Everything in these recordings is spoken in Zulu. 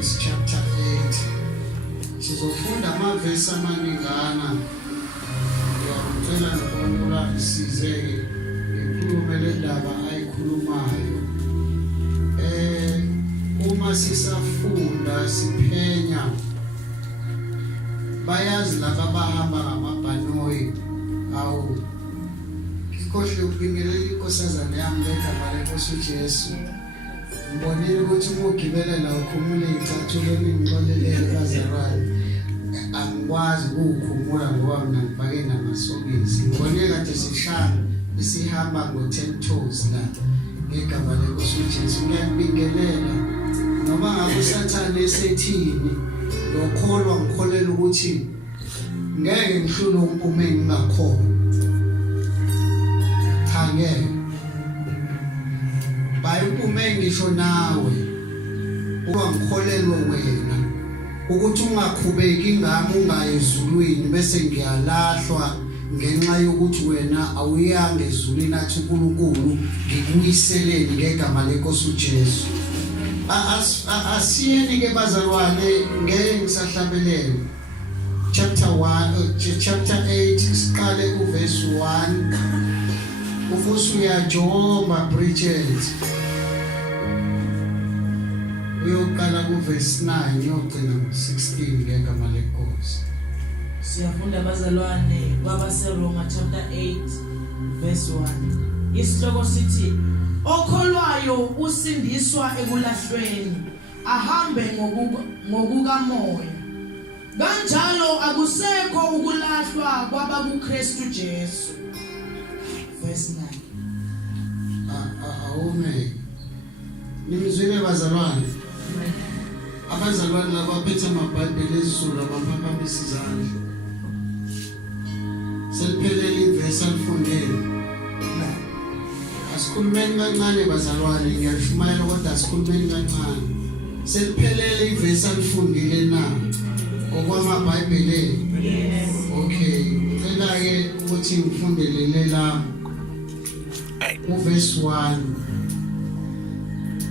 Acts chapter 8. Sizofunda amavesi amaningana. Ngiyacela ngibonula sizeke ikhulume le ndaba ayikhulumayo. Uma sisafunda siphenya bayazi laba bahamba ngamabhanoyi awu ikhohle ukubingelela inkosazana yami legama lenkosi uJesu. Ngibonile ukuthi umugibela la ukhumule icathulo engixolelele bazalwane angikwazi ukukhumula ngoba mina ngifake namasokisi. Ngibone kade sihlala sihamba ngo10 toes la ngegama lenkosi uJesu. Ngiyabingelela noma ngabe usathane esethini lokholwa ngikholela ukuthi ngeke ngihlule uma engingakhona. Cha ngeke bayikume ngisho nawe uba ngikholelwe wena ukuthi ungakhubeki ngami ungaye ezulwini bese ngiyalahlwa ngenxa yokuthi wena awuyanga ezulwini athi uNkulunkulu ngikuyiseleni ngegama lenkosi uJesu. Asiyeni ke bazalwane ngeke ngisahlabelele. Chapter 8 siqale uverse 1. Ufuthi uyajoma Bridget. Uyokala kuverse 9 uyogcina 16 ngegama lenkosi. Siyafunda bazalwane kwabaseRoma chapter 8 verse 1. Isihloko sithi okholwayo usindiswa ekulahlweni ahambe ngokukamoya. Kanjalo akusekho ukulahlwa kwabakuKristu Jesu. Verse 9. Amen. Nimizwile bazalwane. Abazalwane labaphethe amabhayibheli ezisula baphakamisa izandla. Seliphelele iverse alifundele. Asikhulumeni kancane bazalwane ngiyashumayela kodwa asikhulumeni kancane. Seliphelele iverse alifundile na ngokwamabhayibheli. Yes. Okay. Cela ke ukuthi ngifundele la verse 1.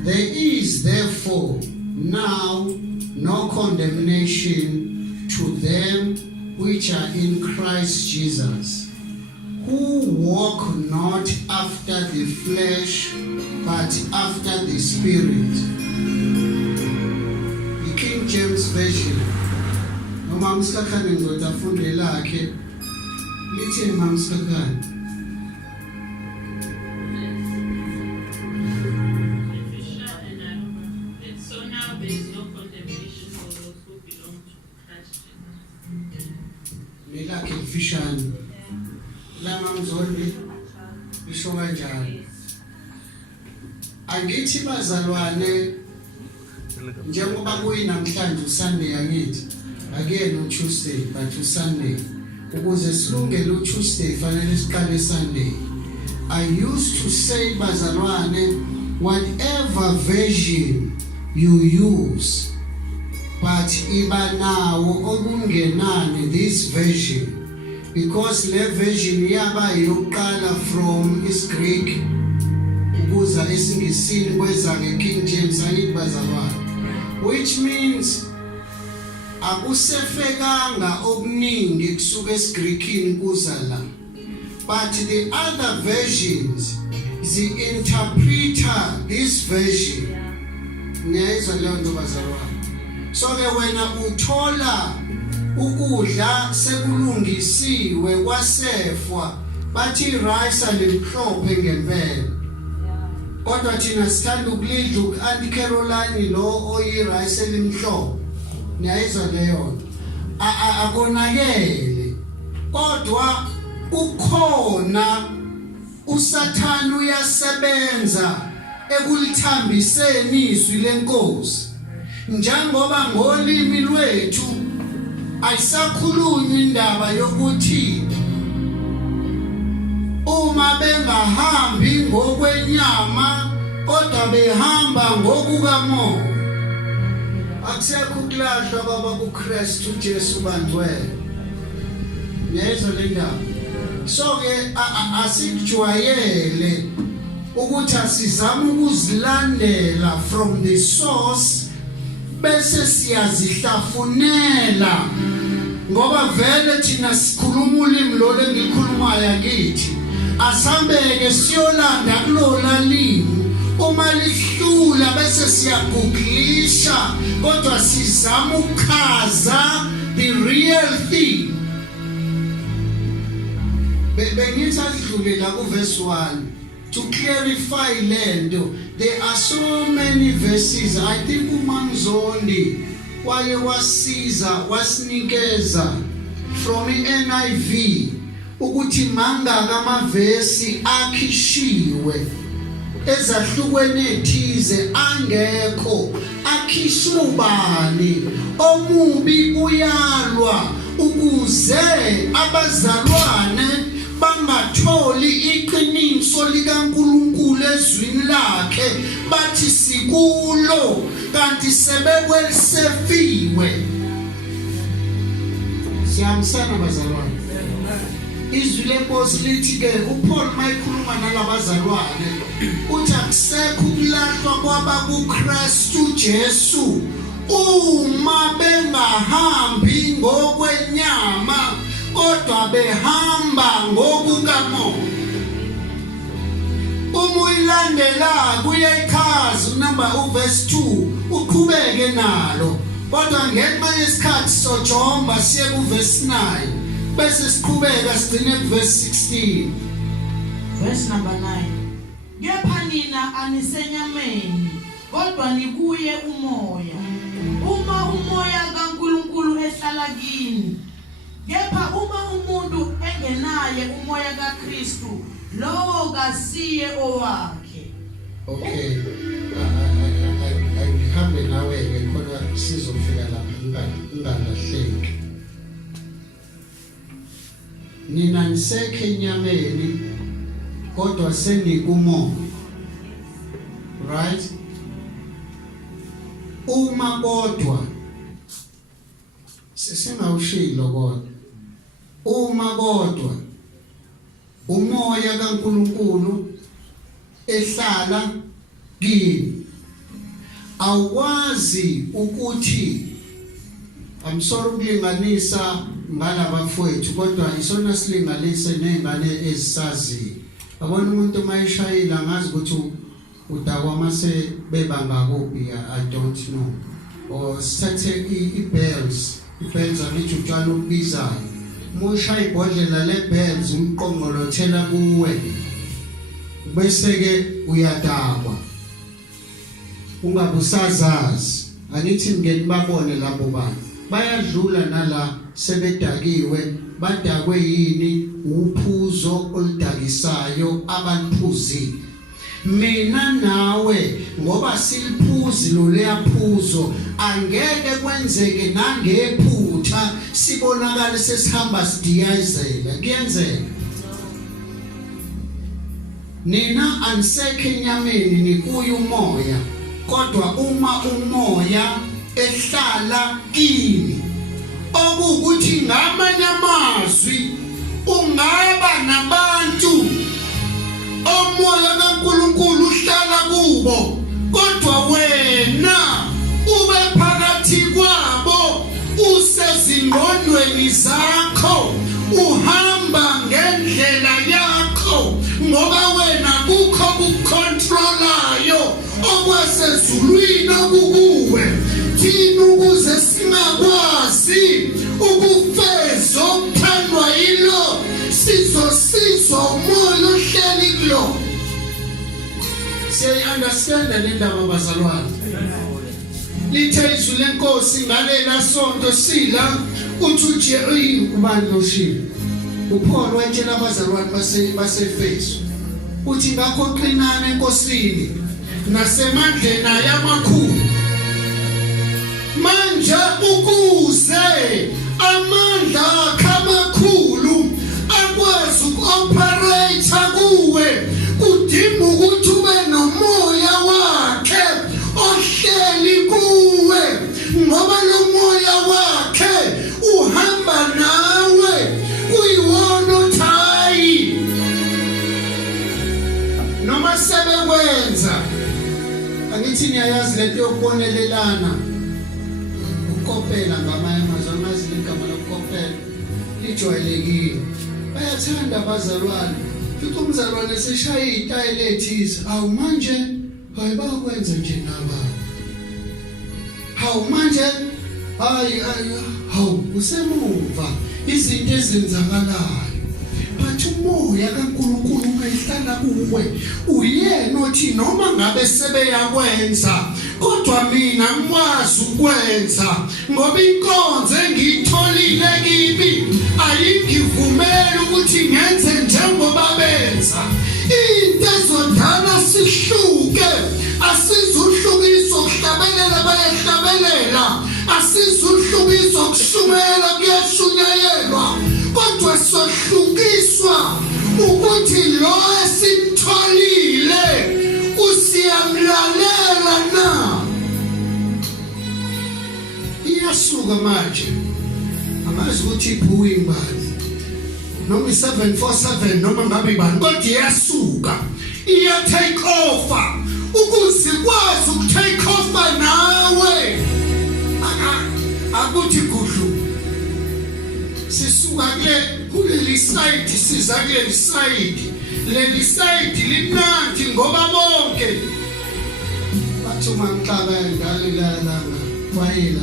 There is therefore now no condemnation to them which are in Christ Jesus, who walk not after the flesh but after the Spirit. The King James Version. Noma msikhakane ndoda afunde lakhe lithi mamsikhakane. Nilakhe lifishane. Lama mzoli lisho kanjani? Angithi bazalwane njengoba kuyinamhlanje uSunday angithi akuyena uTuesday but uSunday. Ukuze silungele uTuesday fanele siqale Sunday. I used to say bazalwane whatever version you use but iba nawo okungenani this version because le version yaba yokuqala from Greek ukuza esingisini kweza ngeKing James ayithi bazalwane, which means akusefekanga okuningi kusuka esiGreekini kuza la, but the other versions the interpreter this version niyayizwa leyo nto bazalwane. So ke wena uthola ukudla sekulungisiwe kwasefwa bathi rice alimhlophe ngempela, kodwa thina sithanda ukulidla uAuntie Caroline lo oyirice elimhlophe. Niyayizwa leyo akonakele, kodwa ukhona uSathane uyasebenza ekulithambiseni izwi lenkosi. Njengoba ngolimi lwethu ayisakhulunywa indaba yokuthi uma bengahambi ngokwenyama kodwa behamba ngokukamoya akusekho ukulahlwa baba kuKristu Jesu bandwele. Niyezwa le ndaba. So ke asikujwayele ukuthi asizame ukuzilandela from the source bese siyazihlafunela ngoba vele thina sikhuluma ulimi lo engilikhulumayo yakithi asambeke siyolanda kulola limi uma lihlula bese siyagooglisha kodwa sizama ukukhaza the real thing. Bengithi adlulela ku verse 1 to clarify lento. There are so many verses. I think uMamzondi waye wasiza wasinikeza from NIV ukuthi mangaka amavesi akhishiwe ezahlukweni ethize angekho akhishubani omubi uyalwa ukuze abazalwane bangatholi iqiniso likaNkulunkulu ezwini lakhe bathi sikulo kanti sebekwesefiwe. Siyamsana bazalwane. Izwi lenkosi lithi ke uPaul mayikhuluma nalabazalwane uthi akusekho ukulahlwa kwabakuKristu Jesu uma bengahambi ngokwenyama kodwa behamba ngokukaMoya. Uma uyilandela kuyayichaza number verse 2 uqhubeke nalo kodwa ngenxa yesikhathi sojomba siye ku verse 9 bese siqhubeka sigcine ku verse 16. Verse number 9. Kepha nina anisenyameni kodwa nikuye umoya. Uma umoya kaNkulunkulu ehlala kini. Kepha uma umuntu engenaye umoya kaKristu lowo kasiye owakhe. Okay. Ngihambe nawe ke khona sizofika lapha ngingalahleki. Nina nisekhe enyameni kodwa senikumoya. Right? Uma kodwa singawushilo kodwa uma kodwa umoya kaNkulunkulu ehlala kini awwazi ukuthi I'm sorry ukulinganisa ngalabafowethu kodwa isona silinganise nezingane ezisazi. Abona umuntu mayishayila ngazi ukuthi udakwa mase bebanga kuphi I don't know. Or sethe ibells amithi utshwala ubizayo. Musha ibhodlela lebells umqongqolothela kuwe. Bese ke uyadakwa. Ungabusazazi. Angithi ngeke babone labo bantu. Bayadlula nala sebedakiwe badakwe yini uphuzo oludakisayo abanphuzile. Mina nawe ngoba siliphuzi lo leyaphuzo angeke kwenzeke nangephutha sibonakala sesihamba sidiyazela kuyenzeka. Nina anisekhe enyameni nikuye umoya kodwa uma umoya ehlala kini okukuthi ngamanye amazwi ungaba nabantu omoya kaNkulunkulu uhlala kubo kodwa wena ube phakathi kwabo usezingqondweni zakho uhamba ngendlela yakho ngoba wena kukho ukukontrolayo okwasezulwini okukuwe thina ukuze singakwazi ukufeza okuthandwa yilo sizosizwa umoya ohleli kulo. Siya understand le ndaba bazalwane. Lithe izwi lenkosi ngalela sonto sila uthi uJerry ubani loshilo. uPaul wayetshela abazalwane base-Efesu uthi ngakho qinana enkosini nasemandleni ayamakhulu manje ukuze amandla akhe amakhulu akwazi uku-operate kuwe kudinga ukuthi ube nomoya wakhe ohleli kuwe ngoba lo moya wakhe uhamba nawe kuyiwona othayi noma sebekwenza angithi niyayazi lento yokubonelelana lokukopela ngamanye amazwi amazwi igama lokukopela lijwayelekile bayathanda abazalwane futhi umzalwane seshaya izitayile ethize awu manje hayi bakwenza nje naba hawu manje hayi hawu usemuva izinto ezenzakalayo bathi umoya kaNkulunkulu uyihlala kuwe uyena othi noma ngabe sebeyakwenza kodwa mina ngikwazi ukwenza ngoba inkonzo engiyitholile kimi ayingivumeli ukuthi ngenze njengoba benza into ezodala sihluke asizuhlukisa ukuhlabelela bayahlabelela asizuhlukisa ukushumayela kuyashunyayelwa kodwa sohlukiswa ukuthi lo esimtholile usiyamlalela na iyasuka manje amazi ukuthi ibhuwi ngibani noma 747 noma ngabe ibani kodwa iyasuka iya take over ukuze kwazi ukutake over nawe akuthi kudlu sisuka kuleli side siza kuleli side leli side limnandi ngoba bonke bathuma mhlaba ngalelana wayela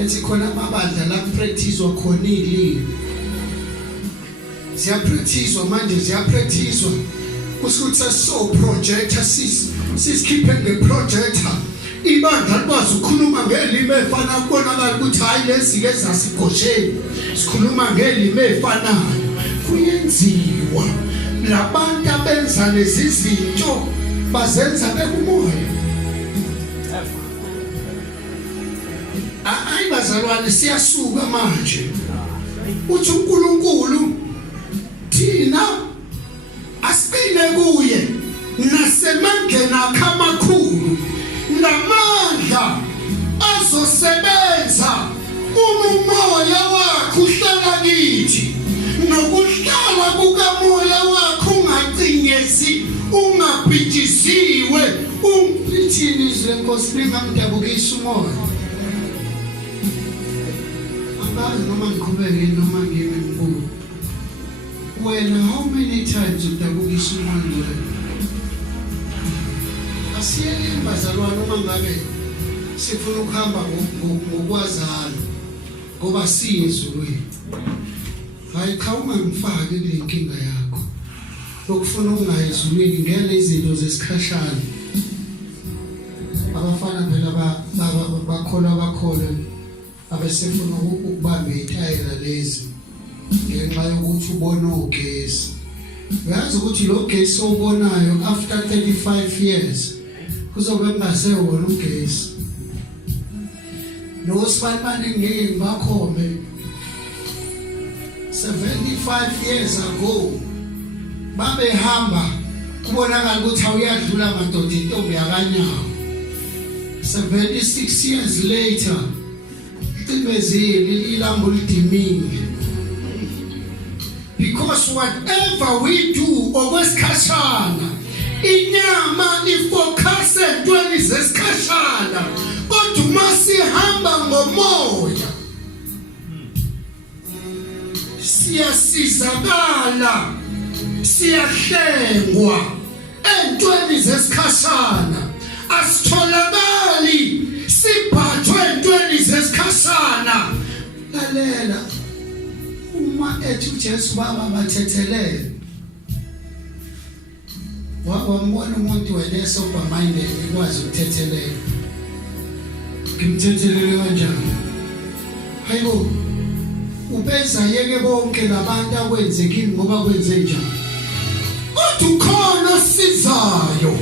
ethi khona amabandla la practicewa khona ilimi siyapracticewa manje siyapracticewa kusukutsa so projector sisikhiphe ngeprojector ibandla likwazi ukukhuluma ngelimi efana kubonakala ukuthi hayi lezi ezasigosheni sikhuluma ngelimi efanayo kuyenziwa labantu abenza lezi zinto bazenza bekumoya ayibazalwane siyasuka manje uthi uNkulunkulu thina asibine kuye nasemandleni akhe amakhulu namandla azosebenza umoya wakhe uhlala kithi nokuhlala kukamoya wakhe ungacinyezi ungabhijisiwe umphithini izwe Nkosi lingamdabukisa umoya angazi noma ngiqhubeke noma ngime ngibuka wena how many times udabukisa umoya asiyele bazalwane uma ngabe sifuna ukuhamba ngokwazana ngoba siye ezulwini hayi cha ungangifaki kule nkinga yakho lokufuna ukungaya ezulwini ngeke izinto zesikhashana abafana phela bakholwa abesefuna ukubamba ithayela lezi ngenxa yokuthi ubona ugesi uyazi ukuthi lo gesi obonayo after 35 years kuzobe kungasewona ugesi no sibanibani ngeke bakhombe 75 years ago babehamba kubonakala ukuthi awuyadlula madoda intombi yakanyawo 76 years later ibezile ilambo lidimile because whatever we do okwesikhashana inyama ifocus entweni zesikhashana kodwa uma sihamba ngomoya siyasizakala siyahlengwa entweni zesikhashana asitholakali siphathwe entweni zesikhashana lalela uma ethi uJesu baba bathethelele wambona umuntu wena sober minded ekwazi ukuthethelela ngimthethelele kanjani hayibo ubeza yeke bonke labantu akwenze kimi ngoba kwenze njani kodwa ukhona sizayo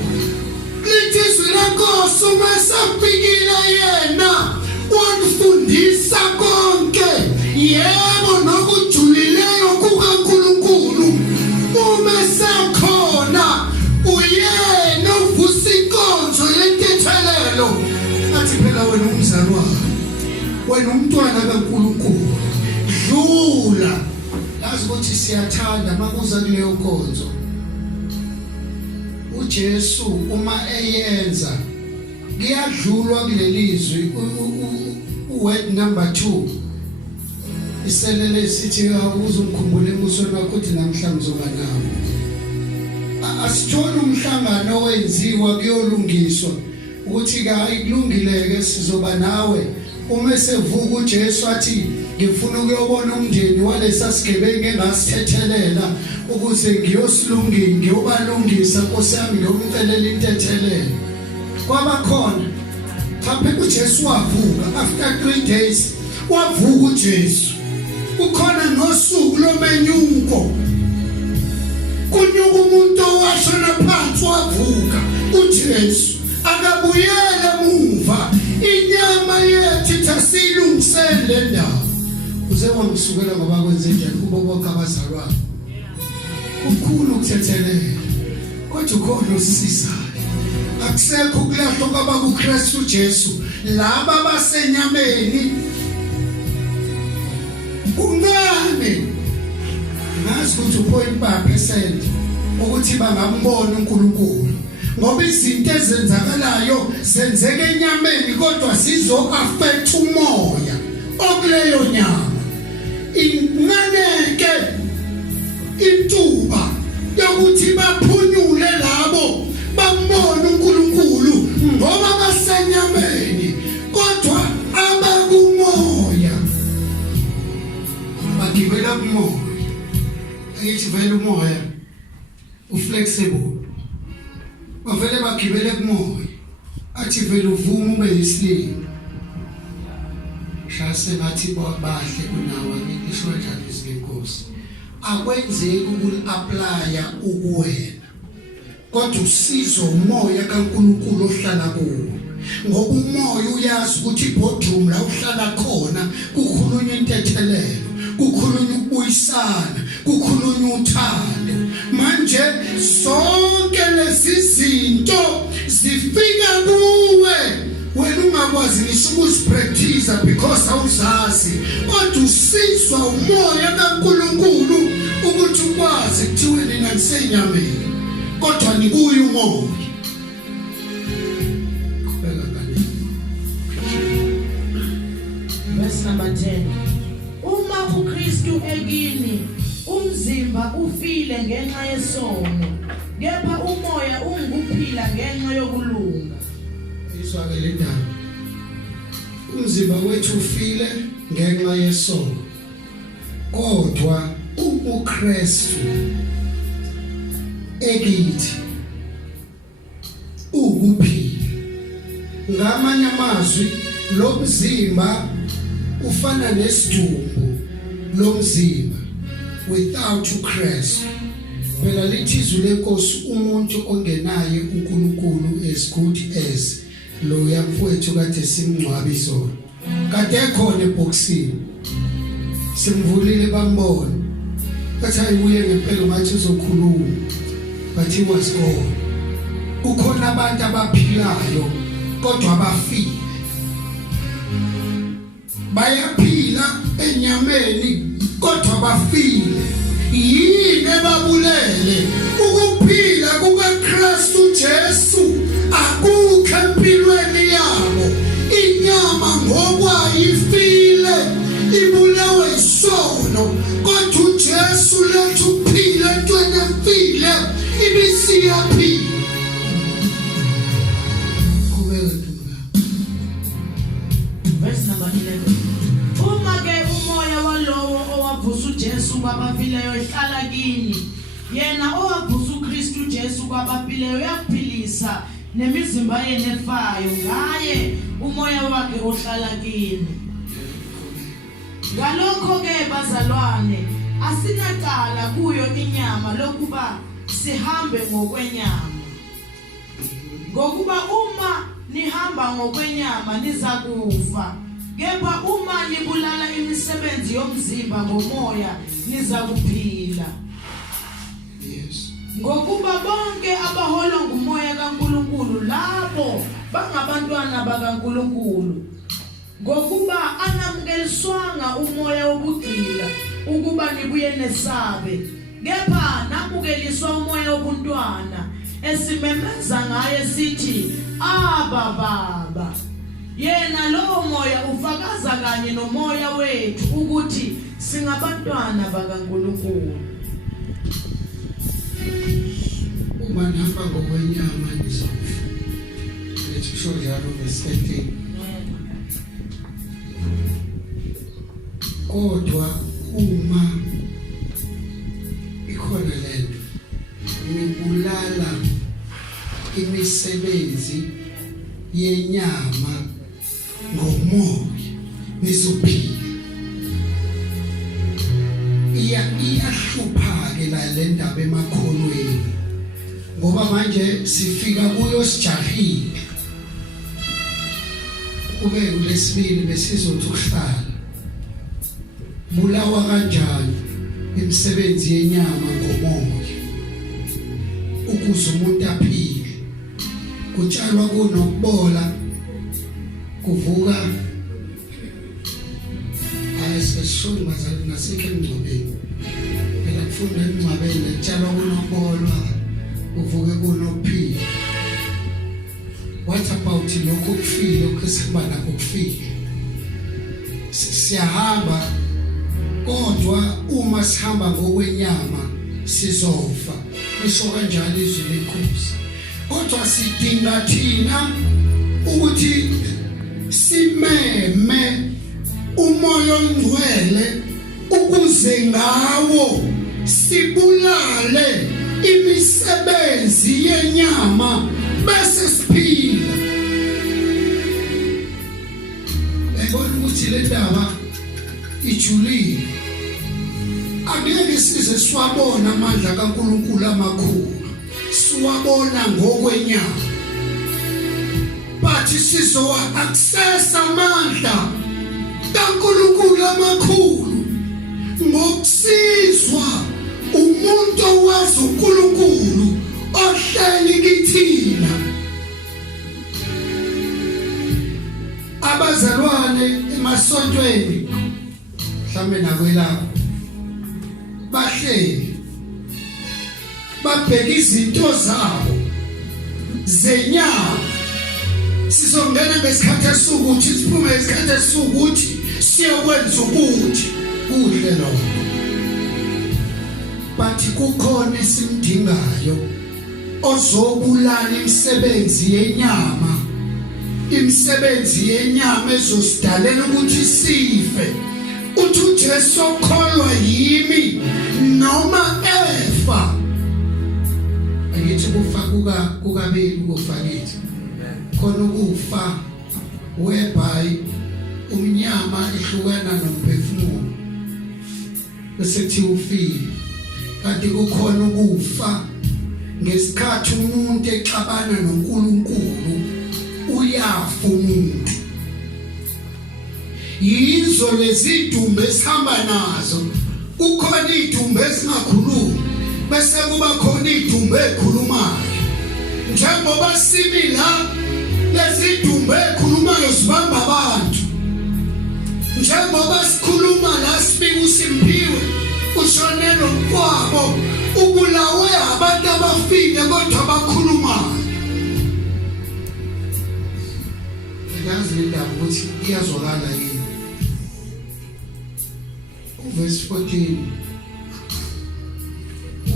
lithi lenkosi uma safikile yena wafundisa konke yebo nokujulileyo kukaNkulunkulu uma sekhona uyena uvusa inkonzo yentethelelo athi phela wena umzalwane wena umntwana kaNkulunkulu dlula yazi ukuthi siyathanda makuza kuleyo nkonzo uJesu uma eyenza kuyadlulwa kulelizwi word number 2 iselele sithi awuzumkhumbule emusweni wakho uthi namhlanje uzoba nawo. Asithole umhlangano owenziwa kuyolungiswa ukuthi ka ikulungileke sizoba nawe uma sevuka uJesu athi ngifuna ukuyobona umndeni walesa sigebengu engasithethelela ukuze ngiyobalungisa Nkosi yami ngiyomcelela intethelelo. Kwabakhona phela uJesu wavuka after 3 days wavuka uJesu. Ukhona nosuku lomenyuko kunyuka umuntu owashona phansi wavuka uJesu akabuyela emuva inyama yethu thasilungisele ndawo uze wangisukela ngoba kwenze njani kubo bonke abazalwane kukhulu ukuthethelela kodwa ukhona osisizayo akusekho kulahlwa kwaba kuKristu Jesu laba basenyameni ungane ngazi ukuthi u.5% ukuthi bangambona uNkulunkulu ngoba izinto ezenzakalayo zenzeke enyameni kodwa sizo affect umoya okuleyo nyama inganeke intuba yokuthi baphunyule labo bambone uNkulunkulu ngoba basenyameni kodwa abakumoya bagibela kumoya ayithi vele umoya uflexible bavele bagibele kumoya athi vele uvuma ube yisilimo shase bathi bahle kunawa ngisho njalo izinkosi akwenzeki ukulaplya ukuwena kodwa usizo umoya kaNkulunkulu ohlala kuwo ngoba umoya uyazi ukuthi ibhodroom la uhlala khona kukhulunywa intethelelo kukhulunywa ukubuyisana kukhulunywa uthando manje sonke lezi zinto zifika kuwe wena ungakwazi ngisho ukuzipractice because awuzazi kodwa usizwa umoya kaNkulunkulu ukuthi ukwazi kuthiwe nina nisenyameni kodwa nikuyo umoya. Verse number 10. Uma uKristu ekini umzimba ufile ngenxa yesono kepha umoya ungukuphila ngenxa yokulunga. Izwakele indaba. Umzimba wethu ufile ngenxa yesono kodwa uKristu ekithi ukuphila. Ngamanye amazwi lo mzimba ufana nesidumbu lomzimba without uKristu. Phela lithi izwi lenkosi umuntu ongenaye uNkulunkulu as good as lo yamfowethu kade simngcwabi sona. Kade ekhona eboxini. Simvulile bambona. Bathi ayibuye ngempela ngathi uzokhuluma. But he was gone. Kukhona abantu abaphilayo kodwa abafile. Bayaphila enyameni kodwa bafile yini ebabulele ukuphila kukaKristu Jesu akukho empilweni yabo inyama ngokwayifile ibulewe isono kodwa uJesu lethu uphila entweni emfile ibisiyaphila. Verse number 11. Uma ke umoya walowo owavusa uJesu kwabafileyo ehlala kini yena owavusa uKristu Jesu kwabafileyo uyaphilisa nemizimba yenu efayo ngaye umoya wakhe ohlala kini. Ngalokho ke bazalwane asinacala kuyo inyama lokuba sihambe ngokwenyama ngokuba uma nihamba ngokwenyama nizakufa kepha uma nibulala imisebenzi yomzimba ngomoya nizakuphila. Yes. Ngokuba bonke abaholwa ngumoya kaNkulunkulu labo bangabantwana bakaNkulunkulu. Ngokuba anamukeliswanga umoya wobugcila ukuba nibuye nesabe kepha namukeliswa umoya wobuntwana esimemeza ngaye sithi Aba Baba. yena lowo moya ufakaza kanye nomoya wethu ukuthi singabantwana bakaNkulunkulu. Uma nihamba ngokwenyama nizofa. Lethu kusho njalo verse 13. Kodwa uma ikhona lento nibulala imisebenzi yenyama ngomoya nizophila. Iyahlupha ke la le ndaba emakholweni ngoba manje sifika kuyo sijahile kube ulesibili besizothi ukuhlala bulawa kanjani imisebenzi yenyama ngomoya ukuze umuntu aphile. Kutshalwa kunokubola kuvuka ayeseshoni bazali nasikho engcwabeni phela kufunda engcwabeni kutshalwa kunokubolwa kuvuke kunokuphila. What about lokho kufile okusihamba nakho kufile siyahamba kodwa uma sihamba ngokwenyama sizofa. Isho kanjalo izwi leNkosi. Kodwa sidinga thina ukuthi simeme umoya ongcwele ukuze ngawo sibulale imisebenzi yenyama bese siphila. Ebona ukuthi le ndaba ijulile. Angeke size siwabona amandla kaNkulunkulu amakhulu. Siwabona ngokwenyama. Bathi sizowa access amandla kaNkulunkulu amakhulu ngokusizwa umuntu owazi uNkulunkulu ohleli kithina. Abazalwane emasontweni mhlambe nakwelapho bahleli babheka izinto zabo zenyama. Sizongena ngesikhathi esukuthi siphume ngesikhathi esukuthi siyokwenza ukuthi kuhle lokho. Bathi kukhona esimdingayo ozobulala imisebenzi yenyama. Imisebenzi yenyama ezosidalela ukuthi sife. Uthi uJesu okholwa yimi noma efa. Angithi kufa kukabili kufanele. Khona ukufa whereby umnyama ihlukana nomphefumulo bese kuthi ufile. Kanti kukhona ukufa ngesikhathi umuntu exabana noNkulunkulu uyafa umuntu. Yizo lezi dumbe esihamba nazo. Kukhona idumbe esingakhulumi bese kuba khona idumbe ekhulumayo. Njengoba simila lezi dumbe ekhulumayo zibamba abantu. Njengoba sikhuluma la sibika uSimpiwe ushonelo kwabo ubulawe abantu abafile kodwa bakhulumayo. Yazi indaba ukuthi iyazwakala yini. Verse 14.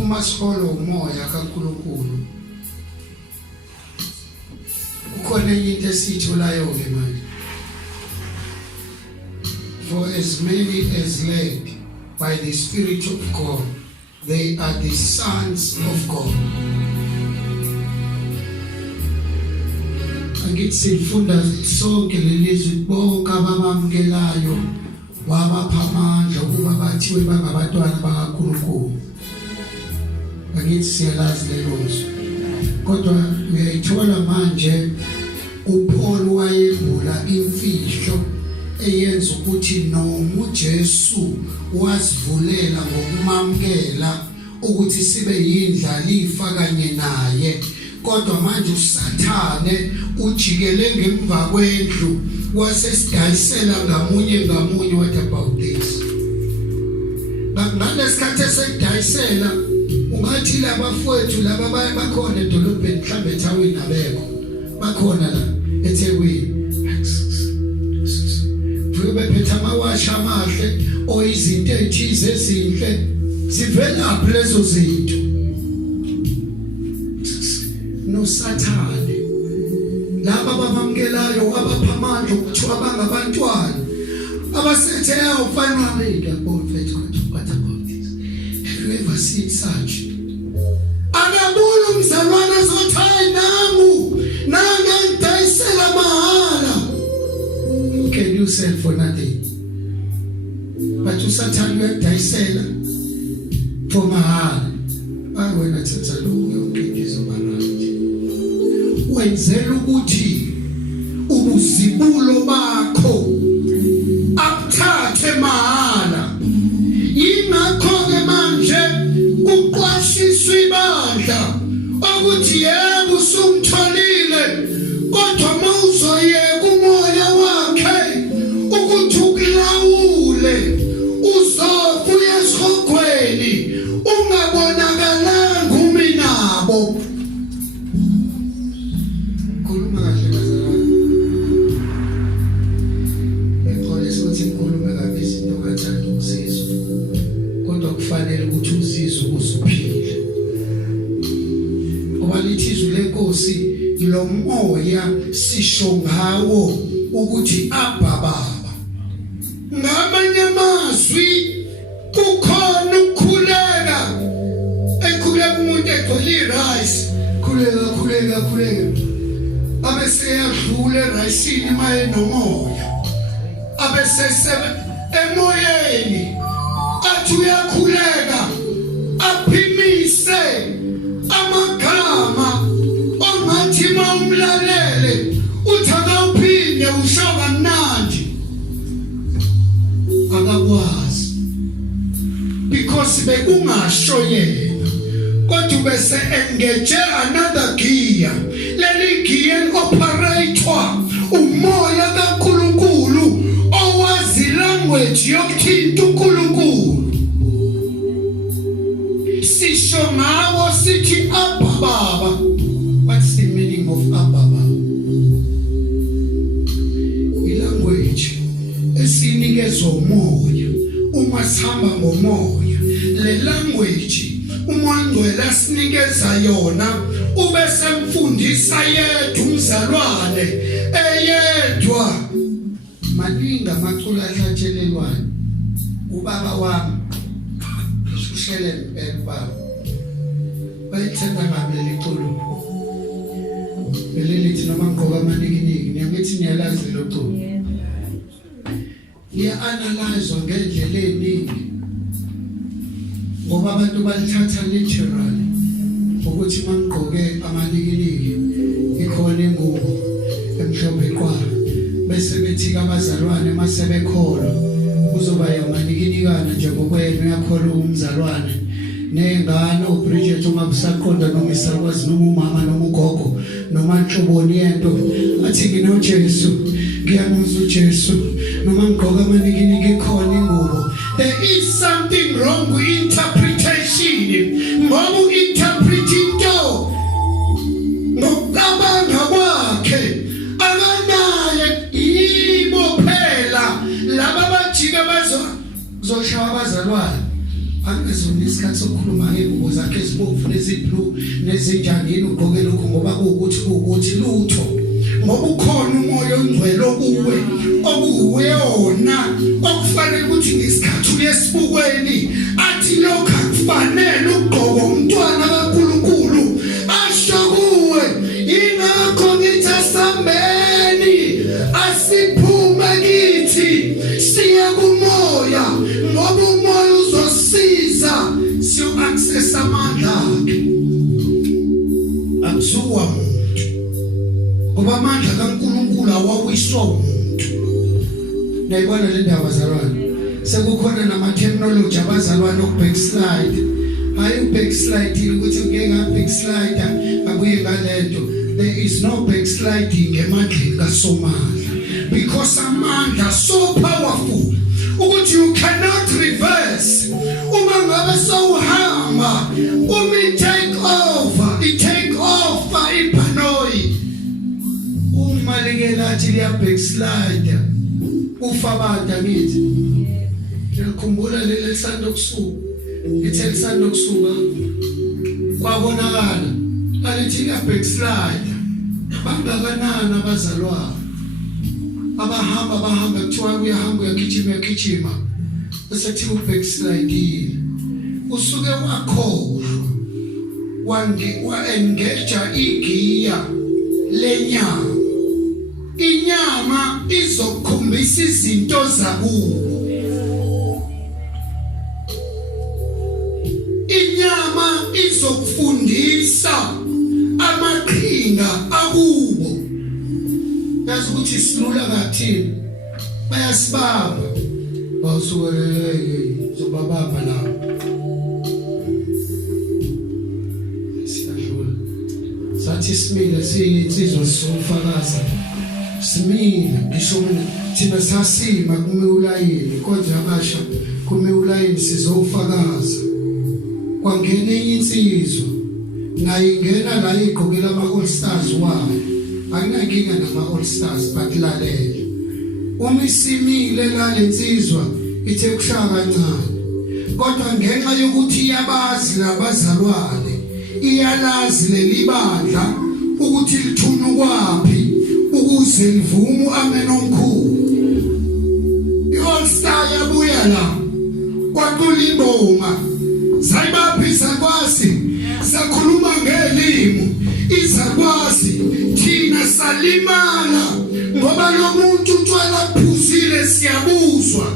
Uma sikholwa umoya kaNkulunkulu kukhona into esitholayo ke manje. For as many as led by the Spirit of God, they are the sons of God. Angithi sifunda sonke lelizwi bonke abamamkelayo wabapha amandla ukuba bathiwe bangabantwana bakaNkulunkulu. Angithi siyalazi lelo zwi. Kodwa uyayithola manje uPaul wayevula imfihlo eyenza ukuthi noma uJesu wasivulela ngokumamkela ukuthi sibe yindlalifa kanye naye. Kodwa manje uSathane ujikele ngemva kwendlu wasesidayisela ngamunye. What about this? Ngaleskhathi esedayisela ungathi labafowethu laba bakhona edolobheni mhlambe eThawini abekho bakhona la eThekwini amawasha amahle o izinto ezithize ezinhle zivela lezo zinto no Sathane laba abamamkelayo abaphamandla ukuthi abangabantwana abasethe awufana wami ngiyabona mfethu what about this have you ever seen such akabona umzalwana zothayi nangu nangangidayisela mahala you can you sell for nothing but uSathane uyadayisela for mahala wena thatha lo yonke izobalanje wenzela ukuthi ubuzibulo bakho akuthathe mahala ingakho ke manje uqwashiswa ibandla ukuthi yebo usumtholile kodwa mawuzoyeka umoya wakhe ukuthi ukulawule uzofuya esihogweni ungabonakalanga uminabo khuluma kahle bazalwane eqolisa ukuthi inkulumo kabi izinto kathanda ukuzizwa kodwa kufanele ukuthi uzizwe usuphile ngoba lithizwe lenkosi lo moya sisho ngawo ukuthi abba baba ngamanye amazwi kukhona ukukhuleka ekhuleka umuntu egcwele rice khuleka abese yadlula erayisini maye nomoya abese emoyeni athi uyakhuleka aphimise amagama ongathi mawumlalele uthaka uphinde ushoka mnandi akakwazi because bekungasho yena kodwa bese engage another gear leli gear operator umoya kaNkulunkulu owazi language yokuthinta uNkulunkulu sisho ngawo sithi abba baba. What's the meaning of abba baba? Ilanguage esinikezwe umoya uma sihamba ngomoya le language uMangcwele asinikeza yona ubese mfundisa yedwa umzalwane eyedwa maninga amacula ahlatshelelwana ubaba wami ushele impela baba bayithanda ngabe leculu belelithi noma ngqoka amanikiniki ngiyathi niyalazi lo culo analyze ngendlela eningi ngoba abantu balithatha literal ukuthi mangqoke amanikiniki ikhona ingubo emhlophe qwa bese bethi abazalwane masebekholwa kuzoba yamanikinikana njengokwena uyakholwa umzalwane nengane uBridget ungabusaqonda noma isakwazi noma umama noma ugogo noma inhloboni yento athi ngino Jesu ngiyamuzwa uJesu noma ngqoka amanikiniki ikhona ingubo. There is something wrong with interpretation. Ngoba interpreting to ngokabanga kwakhe akanaye yibo phela laba bajika bazoshawa abazalwane angizona isikhathi sokukhuluma ngezingubo zakhe ezibomvu neziblue nezinjani ugqoke lokho ngoba ukuthi lutho ngoba ukhona umoya ongcwele kuwe okuwuyona okufanele ukuthi ngesikhathi uyesibukweni athi lokho akufanele ugqoke umntwana kaNkulunkulu asho kuwe ingakho ngithi asambeni asiphume kithi siye kumoya ngoba umoya uzosiza siyo access amandla akhe akusuwa ngoba amandla kaNkulunkulu awawiswa umuntu. Nayibona le ndaba bazalwane sekukhona nama terminology abazalwane okubackslide hayi backslide ukuthi ungeke ngabackslide akuye ngalento. There is no backsliding emandleni kaSomandla because amandla so powerful ukuthi you cannot reverse uma ngabe sawuhamba umi take over ipanoi umalekela athi liya backslide ufa banda ngithi ngikhumbula leli sando kusuka ngithe sando kusuka kwabonakala alithi ya backslide bangakanana abazalwane abahamba kuthiwa uyahamba uyagijima esethi ubackslide usuke wakhohlwa wa-engager igiya lenyama. Inyama izokukhombisa izinto zakubo. Inyama izokufundisa amaqhinga akubo. Yazi ukuthi silula kathini bayasibamba bawusuke zobabamba lapho. Sathi simile siyinsizwa sofakaza simile ngisho thina sasima kuMewulayini kodwa abasha kuMewulayini sizofakaza kwangena insizwa naye ingena la igqokela ama All Stars wayo akunankinga nama All Stars bakulalele uma isimile la lensizwa ithe kushaya kancane kodwa ngenxa yokuthi iyabazi labazalwane iyalazi leli bandla ukuthi lithuna kwapi ukuze livume amen omkhulu. I-All Star yabuya la kwaqula ingoma zayibaphisa kwasi sakhuluma ngelimi izakwazi thina salimala ngoba lo muntu utshwala phuzile siyabuzwa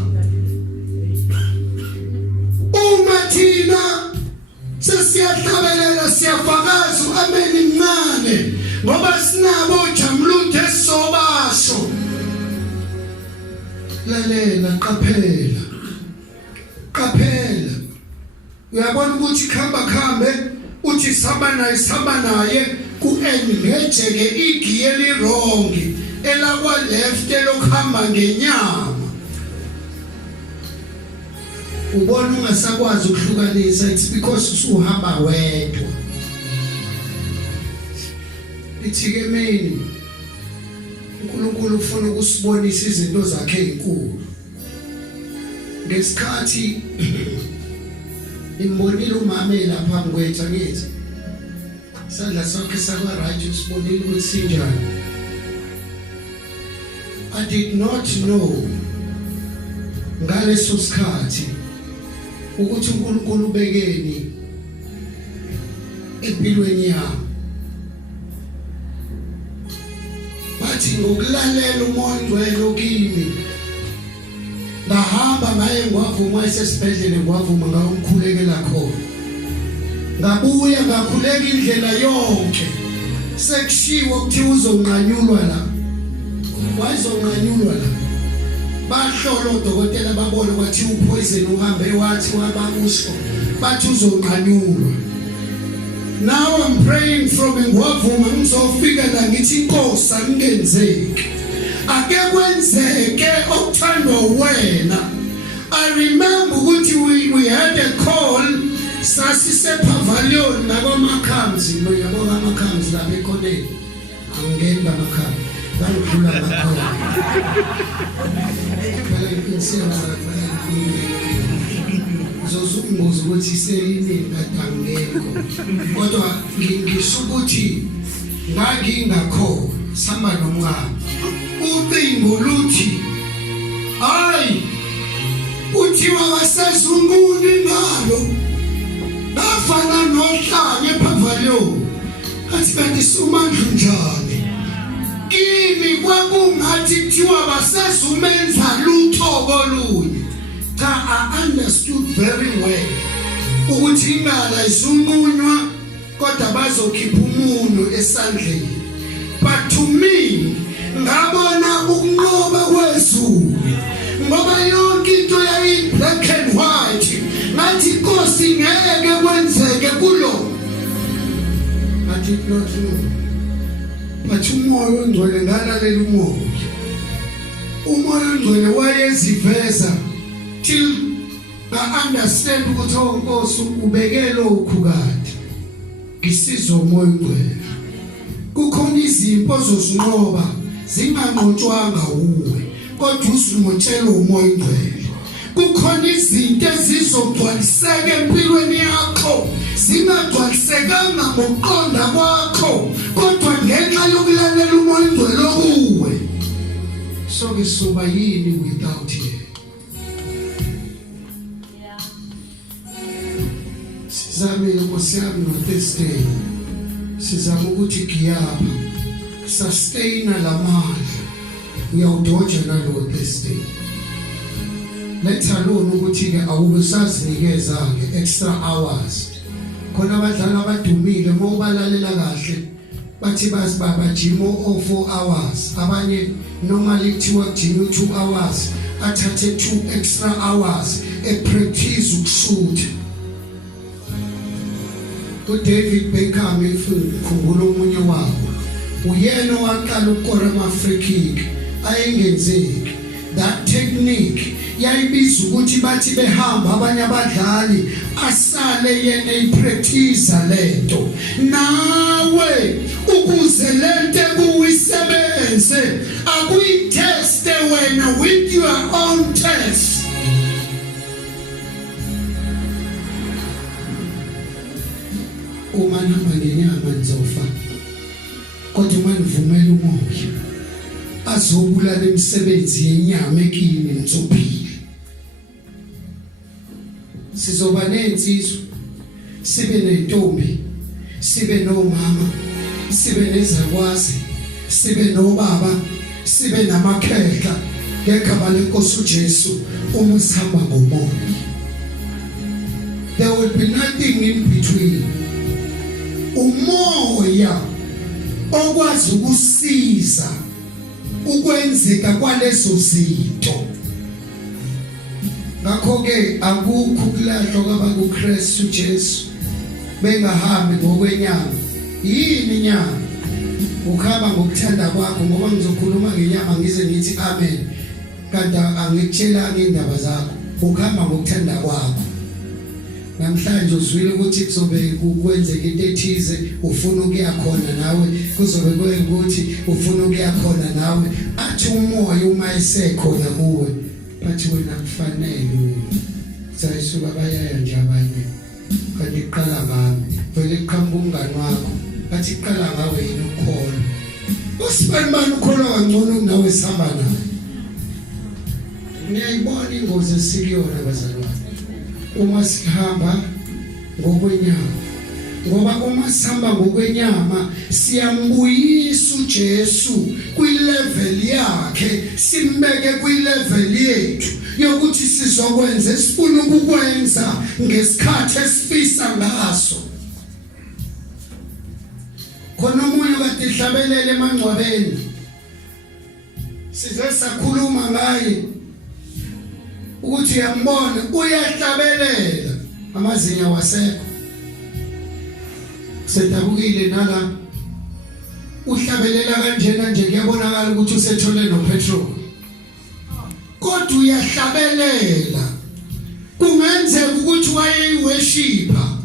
uma thina sesiyahlabelela siyafakaza ameni mncane ngoba sinabo jamluthe sobasho. Lalela qaphela uyabona ukuthi khambe uthi saba naye ku-engageke igiye lirongi elakwa left elokuhamba ngenyama. Ubona ungasakwazi ukuhlukanisa it's because usuhamba wedwa. Ithike mina uNkulunkulu ufuna ukusibonisa izinto zakhe ezinkulu. Ngesikhathi imbonile umama lapha ngwethu ngithi sandla sakhe sakwa right usibonile ukuthi sinjani. I did not know ngaleso sikhathi ukuthi uNkulunkulu ubekeni empilweni yami. Bathi ngokulalela umoya ngcwele kimi ngahamba ngaye ngwavuma esesibhedlela ngwavuma ngawumkhulekela khona. Ngabuya ngakhuleka indlela yonke sekushiwo ukuthi uzonqanyulwa la. Wayizonqanyulwa la. Bahlola odokotela babona kwathi upoison uhambe wathi wabakusho bathi uzonqanyulwa. Now I'm praying from ngwavuma ngizofika la ngithi inkosi angenzeki. Ake kwenzeke okuthandwa wena. I remember ukuthi we had a call sasise pavilion nakomakhamzi yabo amakhamzi la bekhoneni. Angeni bamakhamzi. Bayodlula bakhona. Zozumbuzo ukuthi seyini kadangeko kodwa ngisho ukuthi ngingakho samba nomngane ucingo luthi hayi uthiwa wasezunguni ngalo bafana nohlanye ePavilion athi kanti sumandla njani kimi kwakungathi kuthiwa basezumenza lutho kolunye. I understood very well ukuthi ingala isunqunywa kodwa bazokhipha umuntu esandleni. But to me ngabona ukunqoba kwezulu ngoba yonke into yayi black and white ngathi inkosi ngeke kwenzeke kulo. I did not know. But umoya ongcwele ngalalela umoya ongcwele wayeziveza till I understand ukuthi onkosi ubekelo ukhukade ngisizwe umoya ongcwele. Kukhona izimpo zozinqoba zinganqotshwanga uwe kodwa uzumotshela umoya ingcwele. Kukhona izinto ezizogcwaliseka empilweni yakho zingagcwalisekanga ngokuqonda kwakho kodwa ngenxa yokulalela umoya ingcwele kuwe. So ke soba yini without him? Sizame Nkosi yami no Thursday. Sizama ukuthi giyapha sustain lamandla uyawudoja nalo Thursday. Let's alone ukuthi ke awubusazinikeza ke extra hours. Khona abadlali abadumile mawubalalela kahle bathi basibaba gym o 4 hours, abanye normally kuthiwa gym 2 hours, athathe 2 extra hours practice ukushoot. David Beckham ifukhumbula omunye wabo uyena waqala ukukora ama free kick ayengenzeki. That technique yayibiza ukuthi bathi behamba abanye abadlali asale yena ipractice lento. Nawe ukuze lento kuyisebenze akuyiteste wena with your own test. Uma nihamba ngenyama nizofa kodwa uma nivumela umoya azobulala imisebenzi yenyama ekini nizophila. Sizoba nensizwe, sibe nentombi, sibe nomama, sibe nezakwazi, sibe nobaba, sibe namakhehla ngegama lenkosi uJesu uma sihamba ngomoya. There will be nothing in between. Umoya okwazi ukusiza ukwenzeka kwalezo zinto. Ngakho ke akukho ukulahlwa kwabantu kuKristu Jesu bengahambi ngokwenyama. Yini inyama? Ukhamba ngokuthanda kwakho ngoba ngizokhuluma ngenyama ngize ngithi amen. Kanti angikutshela indaba zakho. Ukhamba ngokuthanda kwakho. Namhlanje uzwile ukuthi kuzobe kukwenzeka into ethize ufuna ukuya khona nawe kuzobe kuyekuthi ufuna ukuya khona nawe athi umoya uma esekhona kuwe bathi wena kufanele sayisuka bayaya nje abanye kanti iqala ngami vele iqhamba umngani wakho bathi iqala ngawe yini ukholwa usibani ukholwa kangcono nawe sihamba naye. Ngiyayibona ingozi esikuyona bazalwane uma sihamba ngokwenyama, ngoba uma sihamba ngokwenyama siyambuyisa uJesu kwilevel yakhe simbeke kwilevel yethu yokuthi sizokwenza esifuna ukukwenza ngesikhathi esifisa ngaso. Khona umuntu kade ihlabelele emangcwabeni size sakhuluma ngaye ukuthi uyambona uyahlabelela amazinyo wasekho sedabukile nala uhlabelela kanjena nje kuyabonakala ukuthi usethole nopetrol kodwa uyahlabelela. Kungenzeka ukuthi wayeyiworshipa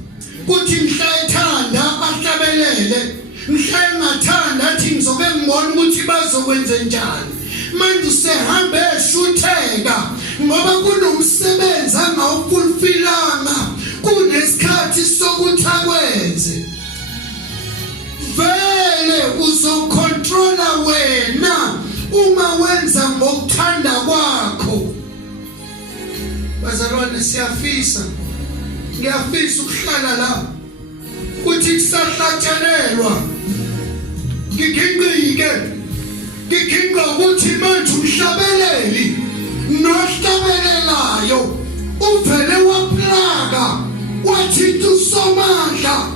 kuthi mhla ethanda ahlabelele mhla engathanda athi ngizobe ngibona ukuthi bazokwenza njani. Manje usehambe eshutheka ngoba kunomsebenzi angawufulfillanga kunesikhathi sokuthi akwenze. Vele uzocontrola wena uma wenza ngokuthanda kwakho. Bazalwane ngiyafisa ukuhlala la kuthi kusahlatshelelwa ngikhinga ukuthi manje umhlabeleli nohlabelelayo uvele waplaga wathi usomandla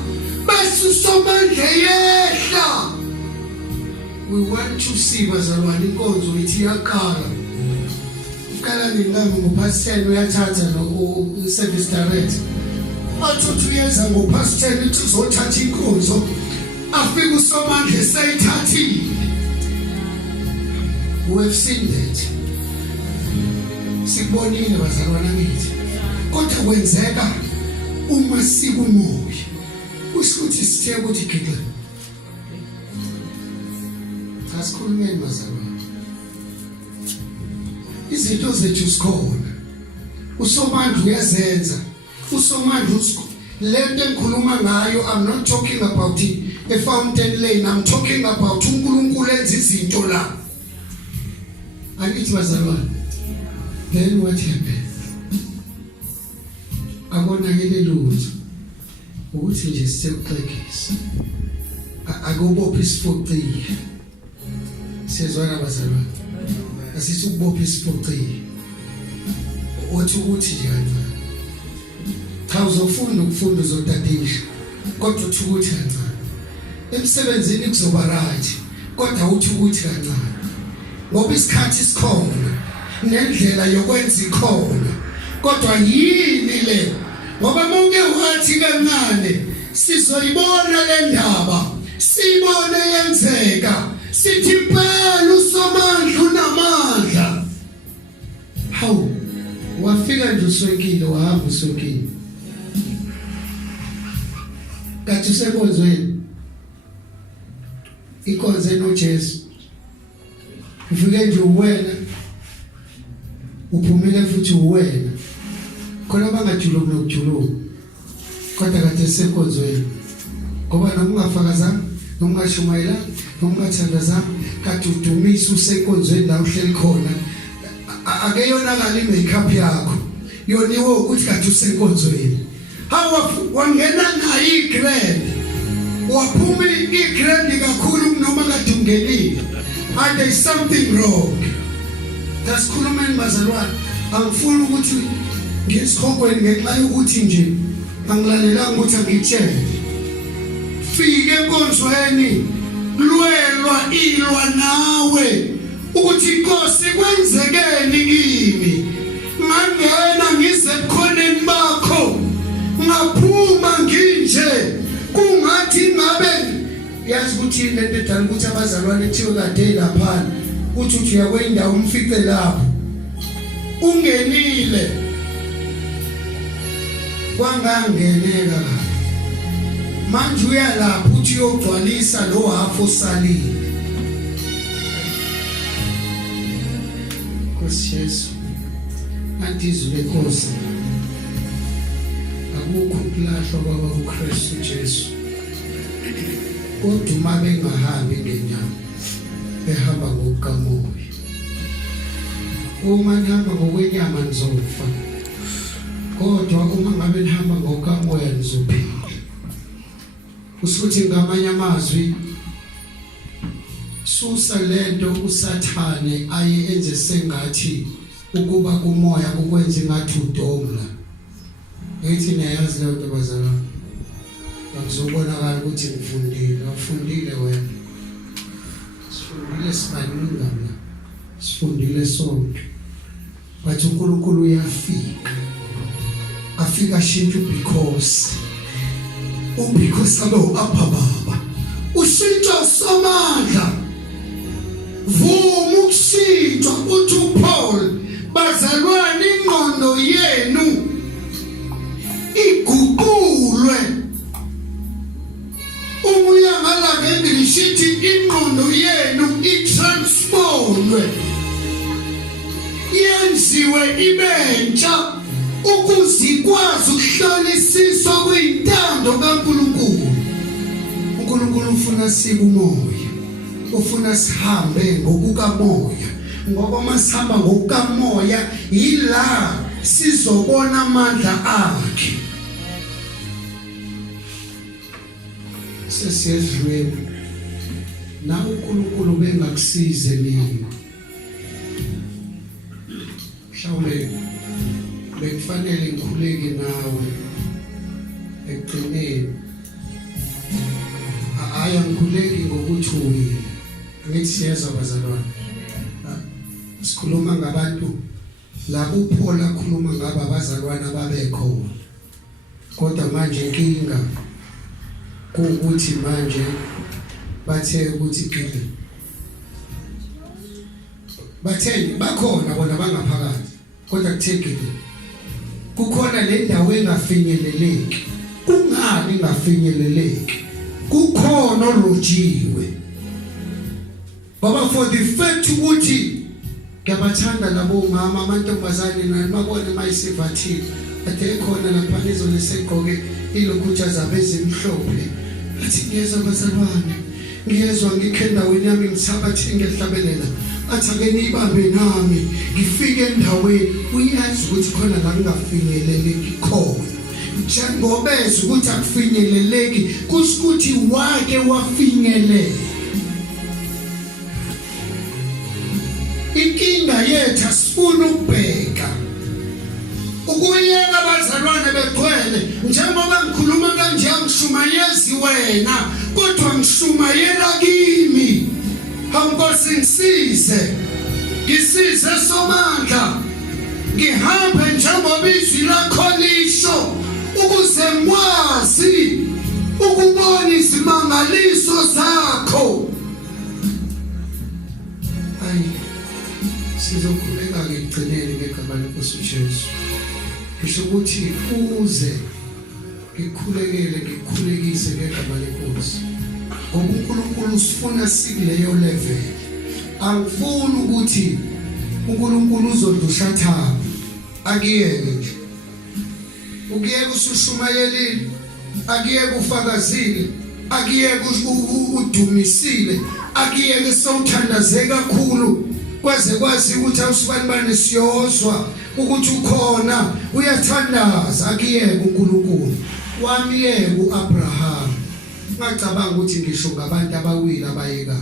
bese usomandla yehla. We want to see bazalwane inkonzo ithi yaqala ngingami ngopastor uyathatha no service director athu uyeza ngopastor uthi uzothatha inkonzo afike usomandla seyithathile. We have seen that. Sikubonile bazalwana ngithi kodwa kwenzeka uma sikumoya usikuthi sithe ukuthi giggle asikhulumeni bazalwana izinto zethu sikhona usomandla uyazenza usomandla lento engikhuluma ngayo I'm not talking about a fountain lane I'm talking about uNkulunkulu enza izinto la angithi bazalwane then what happened akonakele lutho ukuthi nje sikuxekisa akubopha isifoqile siyezwana bazalwane asisukubopha isifoqile othi ukuthi nje kancane cha uzofunda ukufunda uzotadisha kodwa uthi ukuthi kancane emsebenzini kuzoba right kodwa uthi ukuthi kancane ngoba isikhathi sikhona nendlela yokwenza ikhona kodwa yini le ngoba monke wathi kancane sizoyibona le ndaba sibone yenzeka sithi phela usomandla unamandla hawu wafika nje uswekile wahamba uswekile kathi usekonzweni ikonze noJesu ufike nje uwena uphumile futhi uwena khona bangajuluki nokujuluka kodwa kade sekonzweni ngoba noma ungafakazanga noma ungashumayela noma ungathandazanga kade udumisa usekonzweni la uhleli khona akeyonakala imakeup yakho yoniwe ukuthi kade usenkonzweni hawa wangena nayo igrand waphuma igrand kakhulu noma kade ungenile and there's something wrong asikhulumeni bazalwane angifuni ukuthi ngisikhokweni ngenxa yokuthi nje angilalelanga ukuthi angitshele fike enkonzweni lwelwa ilwa nawe ukuthi Nkosi kwenzekeni kimi ngangena ngize ebukhoneni bakho ngaphuma nginje kungathi ngabe yazi ukuthi lento edala ukuthi abazalwane thiwe kade lapha uthi uyakwenda umfice lapho ungenile kwangangeneka manje uyalapha uthi uyogcwalisa lo half osalile Nkosi Yesu antizwe lenkosi akukho kulahlwa kwaba kuKristu Jesu kodwa uma bengahambi ngenyama behamba ngokukamoya uma nihamba ngokwenyama nizofa kodwa uma ngabe nihamba ngokukamoya nizophila usuthi ngamanye amazwi susa lento usathane aye enze sengathi ukuba kumoya ukwenza ngathi udomla ethi niyazi le nto bazalwane akuzobonakala ukuthi ngifundile ufundile wena sifundile sibaningi la sifundile sonke bathi uNkulunkulu uyafika afika shintsha because alo apha baba ushintsha somandla vuma ukushintsha uthi uPaul bazalwane ingqondo yenu iguqulwe umuya ngala ngeNglish ithi ingqondo yenu itransformwe yenziwe ibentsha ukuzikwazi ukuhlolisiswa kwintando kaNkulunkulu uNkulunkulu ufuna sikumoya ufuna sihambe ngokukamoya ngoba masihamba ngokukamoya yila sizobona amandla akhe sesiyedlweni na uNkulunkulu bengakusize nini mhlawumbe bekufanele ngikhuleke nawe ekugcineni aya ngikhuleki ngokuthi uyile ngithi siyezwa bazalwane sikhuluma ngabantu la kuPaul akhuluma ngaba abazalwane ababekhona kodwa manje inkinga ukuthi manje bathe ukuthi kile batheni bakhona bona bangaphakathi kodwa kuthekile kukhona le ndawo engafinyeleleki kungani ingafinyeleleki kukhona olojiwe baba for the fact ukuthi Ngiyabathanda labo mama amantombazane nababone mayisivathile ade khona lapha izolo segqoke ilokhuthaza bezimhlophe athi ngiyezwa bazalwane ngiyezwa ngikhe endaweni yami ngithabathi ngihlabelela athi ake nibambe nami ngifike endaweni uyazi ukuthi khona la ngingafinyeleleki khona njengoba ezi ukuthi akufinyeleleki kusikuthi wake wafinyelela. Inkinga yethu asifuna ukubheka ukuyeka abazalwane begcwele njengoba ngikhuluma kanje ngishumayezi wena kodwa ngishumayela kimi. Nkosi ngisize somandla ngihambe njengoba izwi lakho lisho ukuze ngwazi ukubona izimangaliso zakho. Sizokhuleka ngigcinele ngegama lenkosi uJesu. Ngisho ukuthi uze ngikhulekele ngikhulekise ngegama lenkosi. Ngoba uNkulunkulu usifuna sikuleyo level. Angifuni ukuthi uNkulunkulu uzodusha thaba. Akuyeke nje. Ukuyeka usushumayelile, akuyeka ufakazile, akuyeka udumisile, akuyeka sewuthandaze kakhulu. Kwazi ukuthi awusibani siyozwa ukuthi ukhona uyathandaza. Akuyeke uNkulunkulu wamyeke uAbraham. Ngacabanga ukuthi ngisho ngabantu abawili abayekayo.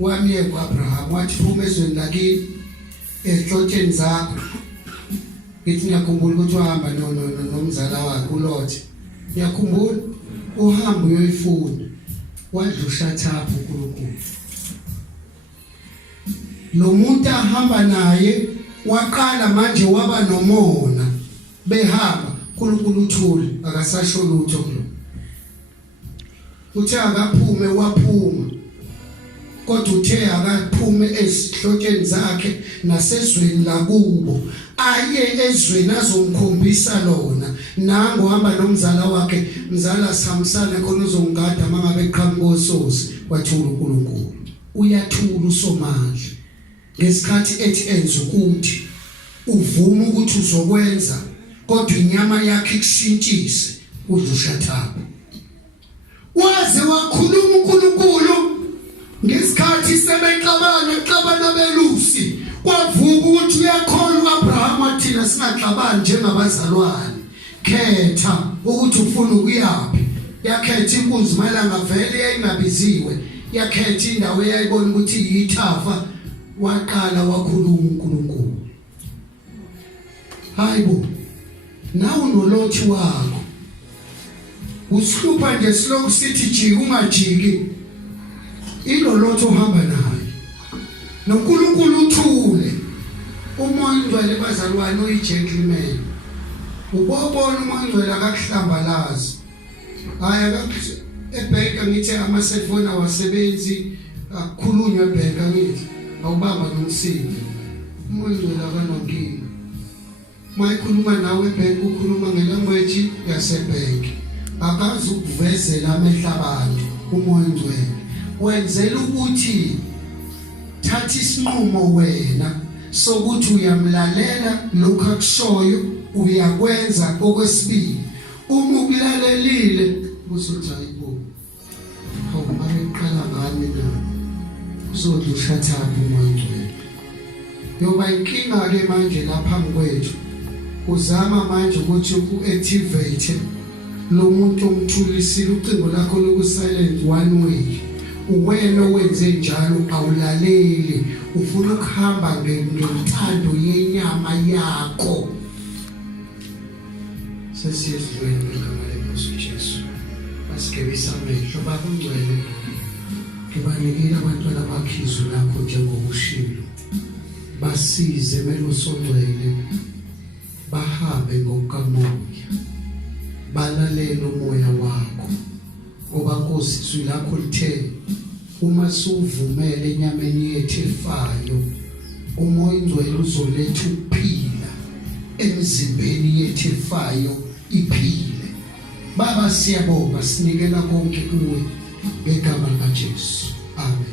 Wamyeke uAbraham wathi phuma ezweni lakini ehlotsheni zakho. Ngithi ngiyakhumbula ukuthi wahamba nomzala wakhe uLothi. Ngiyakhumbula uhamba uyoyifuna wadlusha thapha uNkulunkulu. Lo muntu ahamba naye waqala manje waba nomona behamba uNkulunkulu uthule akasasho lutho kulo. Uthe akaphume waphuma kodwa uthe akaphume esihlotsheni zakhe nasezweni lakubo aye ezweni azomkhombisa lona. Nango hamba nomzala wakhe mzala samsana khona uzongada mangabe eqhamuka ososi wathula uNkulunkulu. Uyathula usomandla ngesikhathi ethi enze ukuthi uvuma ukuthi uzokwenza kodwa inyama yakhe ikushintshise udlusha thapha. Waze wakhuluma uNkulunkulu ngesikhathi sebexabana belusi kwavuka ukuthi uyakhona uAbraham athina singaxabani njengabazalwane. Khetha ukuthi ufuna ukuyaphi. Yakhetha inkunzi malanga vele yayingabiziwe. Yakhetha indawo eyayibona ukuthi yithafa. Waqala wakhuluma uNkulunkulu. Hayibo nawu nolothi wakho usihlupha nje siloku sithi jiki ungajiki ilolotho uhamba naye. NoNkulunkulu uthule. Umoya ngcwele bazalwane uyigentleman. Ubobona umoya ngcwele akakuhlambalazi. Haya ebhenka ngithi ama cellphone awasebenzi akukhulunywe ebhenka ngithi awubamba nomsindi. Umoya ngcwele akanonkinga. Mayikhuluma nawe ebhenka ukhuluma ngelanguage yasebhenki. Akazi ukuvezela amehla abantu umoya ngcwele. Wenzela ukuthi thatha isinqumo wena sokuthi uyamlalela lokho akushoyo uyakwenza okwesibili. Uma ukulalelile uzothi hayibo awumayiqala ngami na uzodlusha thapha umoya ngcwele. Yoba inkinga ke manje lapha kwethu uzama manje ukuthi uactivate lo muntu omthulisile ucingo lakho loku silent one way. Uwena wenze njalo awulaleli ufuna ukuhamba ngentando yenyama yakho. Sesiyezweni ngegama lenkosi uJesu. Basikebisa amehlo bakungcwele. Ngibanikela abantwana bakho izwi lakho njengokushilo. Basize melosongcwele. Bahambe ngokukamoya. Balalele umoya wakho. Ngoba Nkosi izwi lakho lithe uma suvumele enyameni yethu efayo umoya ngcwele uzoletha ukuphila emzimbeni yethu efayo iphile. Baba siyabonga sinikela konke kuwe ngegama likaJesu. Amen.